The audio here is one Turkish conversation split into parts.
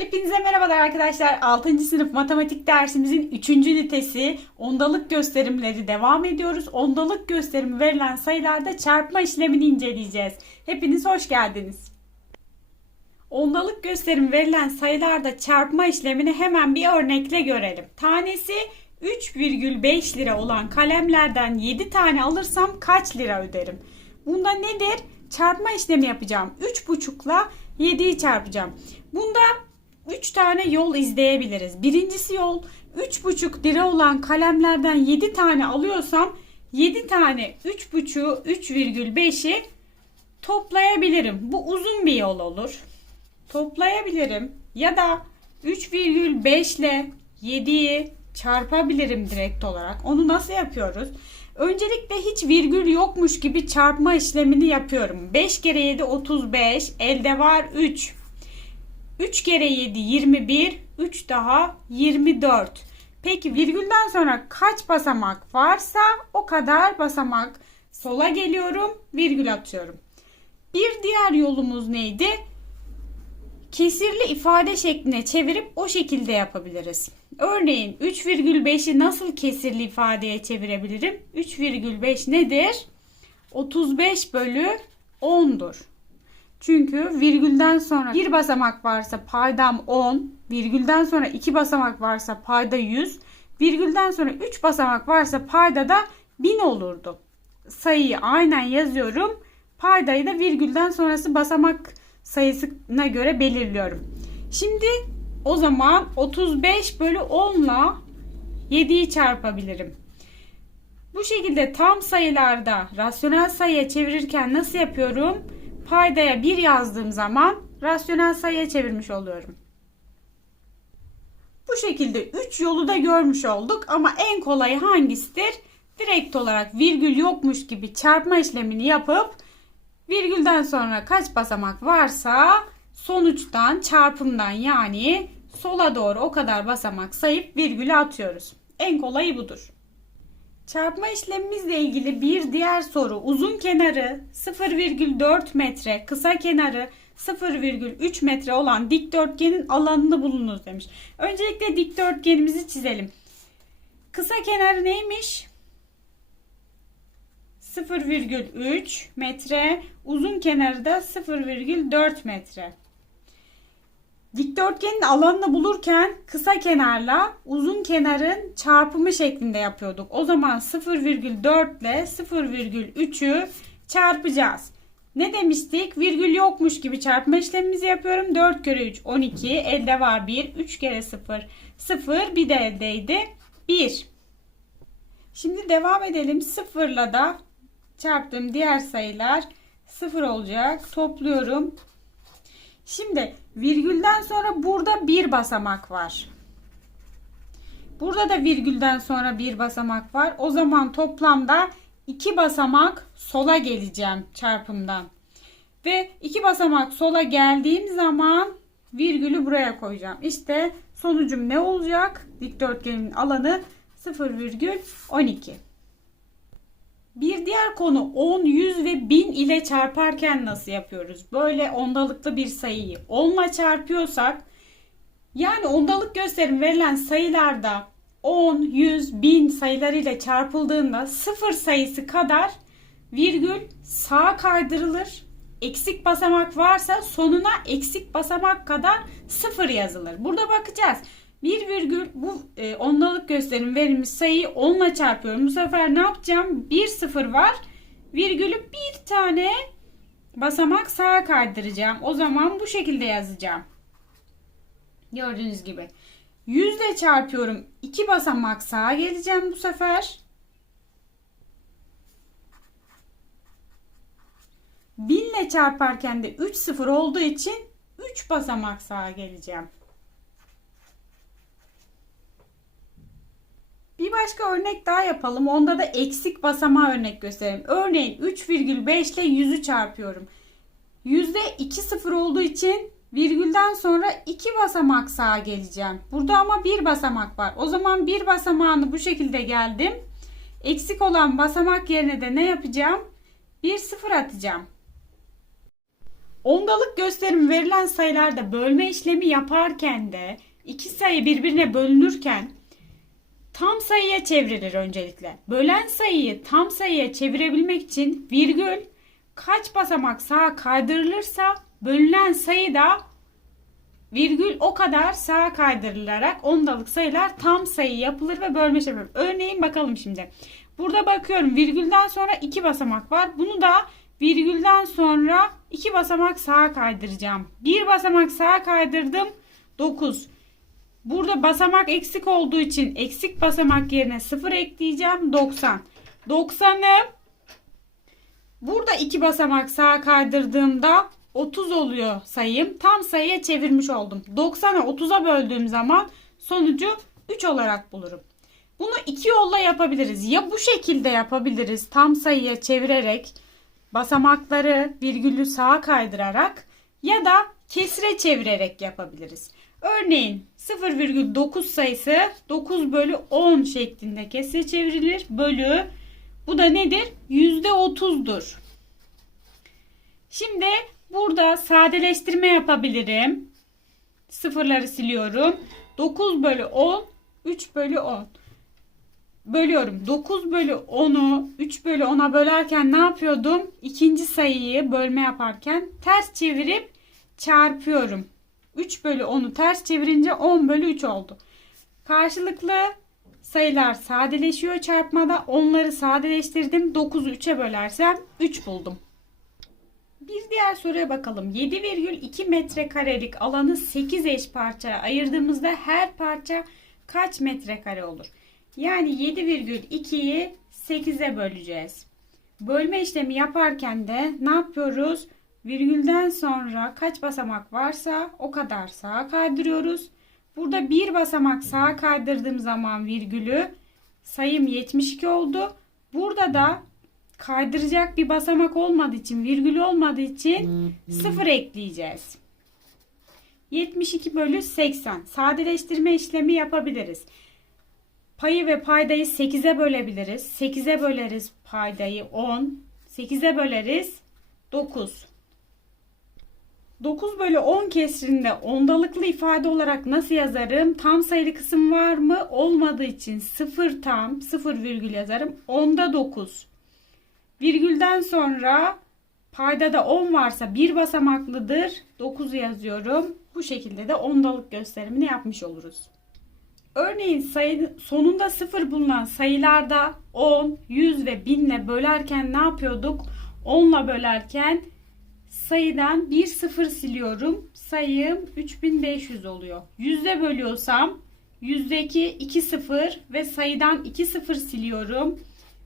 Hepinize merhabalar arkadaşlar. 6. sınıf matematik dersimizin 3. ünitesi ondalık gösterimleri devam ediyoruz. Ondalık gösterimi verilen sayılarda çarpma işlemini inceleyeceğiz. Hepiniz hoş geldiniz. Ondalık gösterimi verilen sayılarda çarpma işlemini hemen bir örnekle görelim. Tanesi 3,5 lira olan kalemlerden 7 tane alırsam kaç lira öderim? Bunda nedir? Çarpma işlemi yapacağım. 3,5 ile 7'yi çarpacağım. Bunda 3 tane yol izleyebiliriz. Birincisi yol 3,5 lira olan kalemlerden 7 tane alıyorsam 7 tane 3,5'u 3,5'i toplayabilirim. Bu uzun bir yol olur. Toplayabilirim ya da 3,5 ile 7'yi çarpabilirim direkt olarak. Onu nasıl yapıyoruz? Öncelikle hiç virgül yokmuş gibi çarpma işlemini yapıyorum. 5 kere 7 35, elde var 3. 3 kere 7 21, 3 daha 24. Peki virgülden sonra kaç basamak varsa o kadar basamak sola geliyorum, virgül atıyorum. Bir diğer yolumuz neydi? Kesirli ifade şekline çevirip o şekilde yapabiliriz. Örneğin 3,5'i nasıl kesirli ifadeye çevirebilirim? 3,5 nedir? 35 bölü 10'dur. Çünkü virgülden sonra bir basamak varsa paydam 10, virgülden sonra iki basamak varsa payda 100, virgülden sonra 3 basamak varsa payda da 1000 olurdu. Sayıyı aynen yazıyorum. Paydayı da virgülden sonrası basamak sayısına göre belirliyorum. Şimdi o zaman 35 bölü 10 ile 7'yi çarpabilirim. Bu şekilde tam sayılarda rasyonel sayıya çevirirken nasıl yapıyorum? Paydaya 1 yazdığım zaman rasyonel sayıya çevirmiş oluyorum. Bu şekilde 3 yolu da görmüş olduk ama en kolayı hangisidir? Direkt olarak virgül yokmuş gibi çarpma işlemini yapıp virgülden sonra kaç basamak varsa sonuçtan çarpımdan yani sola doğru o kadar basamak sayıp virgülü atıyoruz. En kolayı budur. Çarpma işlemimizle ilgili bir diğer soru. Uzun kenarı 0,4 metre, kısa kenarı 0,3 metre olan dikdörtgenin alanını bulunuz demiş. Öncelikle dikdörtgenimizi çizelim. Kısa kenarı neymiş? 0,3 metre, uzun kenarı da 0,4 metre. Dikdörtgenin alanını bulurken kısa kenarla uzun kenarın çarpımı şeklinde yapıyorduk. O zaman 0,4 ile 0,3'ü çarpacağız. Ne demiştik? Virgül yokmuş gibi çarpma işlemimizi yapıyorum. 4 kere 3 12. Elde var 1. 3 kere 0 0. Bir de eldeydi 1. Şimdi devam edelim. 0 ile da çarptığım diğer sayılar 0 olacak. Topluyorum. Şimdi virgülden sonra burada bir basamak var. Burada da virgülden sonra bir basamak var. O zaman toplamda iki basamak sola geleceğim çarpımdan. Ve iki basamak sola geldiğim zaman virgülü buraya koyacağım. İşte sonucum ne olacak? Dikdörtgenin alanı 0,12. Bir diğer konu 10, 100 ve 1000 ile çarparken nasıl yapıyoruz? Böyle ondalıklı bir sayıyı 10 ile çarpıyorsak yani ondalık gösterim verilen sayılarda 10, 100, 1000 sayılarıyla çarpıldığında sıfır sayısı kadar virgül sağa kaydırılır. Eksik basamak varsa sonuna eksik basamak kadar sıfır yazılır. Burada bakacağız. Bir virgül bu e, gösterim verilmiş sayıyı 10 ile çarpıyorum. Bu sefer ne yapacağım? Bir sıfır var. Virgülü bir tane basamak sağa kaydıracağım. O zaman bu şekilde yazacağım. Gördüğünüz gibi. 100 ile çarpıyorum. 2 basamak sağa geleceğim bu sefer. 1000 ile çarparken de 3 sıfır olduğu için 3 basamak sağa geleceğim. Başka örnek daha yapalım. Onda da eksik basamağı örnek gösterelim. Örneğin 3,5 ile 100'ü çarpıyorum. Yüzde 2 sıfır olduğu için virgülden sonra 2 basamak sağa geleceğim. Burada ama bir basamak var. O zaman bir basamağını bu şekilde geldim. Eksik olan basamak yerine de ne yapacağım? Bir sıfır atacağım. Ondalık gösterim verilen sayılarda bölme işlemi yaparken de iki sayı birbirine bölünürken sayıya çevrilir öncelikle. Bölen sayıyı tam sayıya çevirebilmek için virgül kaç basamak sağa kaydırılırsa bölünen sayı da virgül o kadar sağa kaydırılarak ondalık sayılar tam sayı yapılır ve bölme işlemi. Örneğin bakalım şimdi. Burada bakıyorum virgülden sonra iki basamak var. Bunu da virgülden sonra iki basamak sağa kaydıracağım. Bir basamak sağa kaydırdım. 9. Burada basamak eksik olduğu için eksik basamak yerine 0 ekleyeceğim. 90. 90'ı burada iki basamak sağa kaydırdığımda 30 oluyor sayım. Tam sayıya çevirmiş oldum. 90'ı 30'a böldüğüm zaman sonucu 3 olarak bulurum. Bunu iki yolla yapabiliriz. Ya bu şekilde yapabiliriz. Tam sayıya çevirerek basamakları virgülü sağa kaydırarak ya da kesire çevirerek yapabiliriz. Örneğin 0,9 sayısı 9 bölü 10 şeklinde kesire çevrilir. Bölü bu da nedir? %30'dur. Şimdi burada sadeleştirme yapabilirim. Sıfırları siliyorum. 9 bölü 10 3 bölü 10 bölüyorum. 9 bölü 10'u 3 bölü 10'a bölerken ne yapıyordum? İkinci sayıyı bölme yaparken ters çevirip çarpıyorum. 3 bölü 10'u ters çevirince 10 bölü 3 oldu. Karşılıklı sayılar sadeleşiyor çarpmada. Onları sadeleştirdim. 9'u 3'e bölersem 3 buldum. Bir diğer soruya bakalım. 7,2 metrekarelik alanı 8 eş parçaya ayırdığımızda her parça kaç metrekare olur? Yani 7,2'yi 8'e böleceğiz. Bölme işlemi yaparken de ne yapıyoruz? Virgülden sonra kaç basamak varsa o kadar sağa kaydırıyoruz. Burada bir basamak sağa kaydırdığım zaman virgülü sayım 72 oldu. Burada da kaydıracak bir basamak olmadığı için virgül olmadığı için 0 ekleyeceğiz. 72 bölü 80 sadeleştirme işlemi yapabiliriz. Payı ve paydayı 8'e bölebiliriz. 8'e böleriz paydayı 10. 8'e böleriz 9. 9 bölü 10 kesrinde ondalıklı ifade olarak nasıl yazarım? Tam sayılı kısım var mı? Olmadığı için 0 tam 0 virgül yazarım. 10'da 9. Virgülden sonra payda da 10 varsa bir basamaklıdır. 9'u yazıyorum. Bu şekilde de ondalık gösterimini yapmış oluruz. Örneğin sayı, sonunda 0 bulunan sayılarda 10, 100 ve 1000 ile bölerken ne yapıyorduk? 10 ile bölerken sayıdan bir sıfır siliyorum. Sayım 3500 oluyor. Yüzde bölüyorsam yüzdeki 2 sıfır ve sayıdan 2 sıfır siliyorum.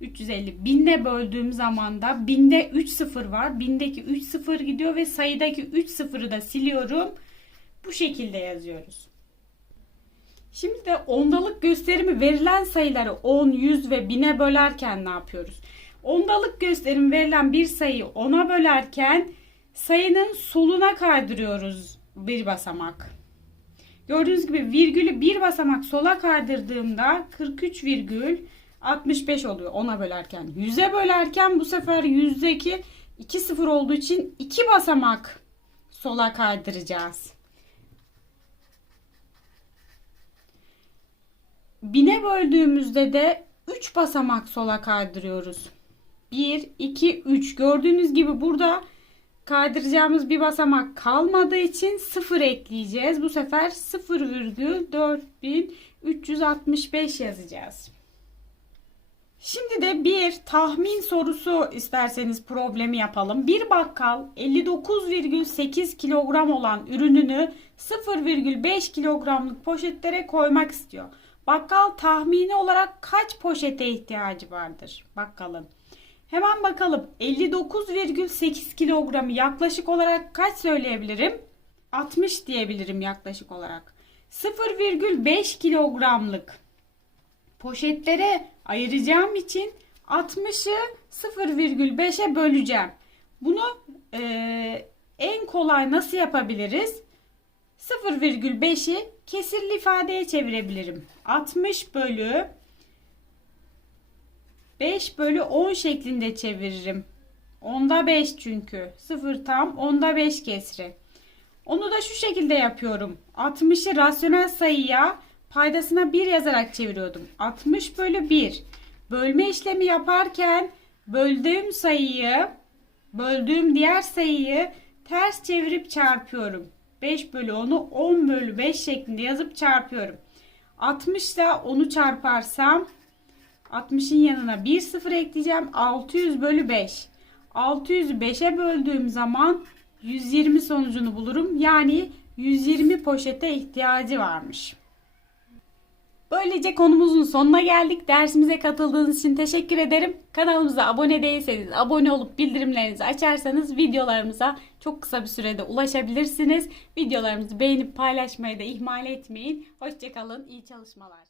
350. Binde böldüğüm zaman da binde 3 sıfır var. Bindeki 3 sıfır gidiyor ve sayıdaki 3 sıfırı da siliyorum. Bu şekilde yazıyoruz. Şimdi de ondalık gösterimi verilen sayıları 10, 100 ve 1000'e bölerken ne yapıyoruz? Ondalık gösterim verilen bir sayıyı 10'a bölerken sayının soluna kaydırıyoruz bir basamak. Gördüğünüz gibi virgülü bir basamak sola kaydırdığımda 43 virgül 65 oluyor ona bölerken. 100'e bölerken bu sefer yüzdeki 2 sıfır olduğu için 2 basamak sola kaydıracağız. Bine böldüğümüzde de 3 basamak sola kaydırıyoruz. 1, 2, 3. Gördüğünüz gibi burada kaydıracağımız bir basamak kalmadığı için 0 ekleyeceğiz. Bu sefer 0,4365 yazacağız. Şimdi de bir tahmin sorusu isterseniz problemi yapalım. Bir bakkal 59,8 kilogram olan ürününü 0,5 kilogramlık poşetlere koymak istiyor. Bakkal tahmini olarak kaç poşete ihtiyacı vardır bakkalın? Hemen bakalım 59,8 kilogramı yaklaşık olarak kaç söyleyebilirim? 60 diyebilirim yaklaşık olarak. 0,5 kilogramlık poşetlere ayıracağım için 60'ı 0,5'e böleceğim. Bunu e, en kolay nasıl yapabiliriz? 0,5'i kesirli ifadeye çevirebilirim. 60 bölü 5 bölü 10 şeklinde çeviririm. Onda 5 çünkü. 0 tam onda 5 kesri. Onu da şu şekilde yapıyorum. 60'ı rasyonel sayıya paydasına 1 yazarak çeviriyordum. 60 bölü 1. Bölme işlemi yaparken böldüğüm sayıyı, böldüğüm diğer sayıyı ters çevirip çarpıyorum. 5 bölü 10'u 10 bölü 5 şeklinde yazıp çarpıyorum. 60 ile 10'u çarparsam 60'ın yanına 1 sıfır ekleyeceğim. 600 bölü 5. 600'ü 5'e böldüğüm zaman 120 sonucunu bulurum. Yani 120 poşete ihtiyacı varmış. Böylece konumuzun sonuna geldik. Dersimize katıldığınız için teşekkür ederim. Kanalımıza abone değilseniz abone olup bildirimlerinizi açarsanız videolarımıza çok kısa bir sürede ulaşabilirsiniz. Videolarımızı beğenip paylaşmayı da ihmal etmeyin. Hoşçakalın, iyi çalışmalar.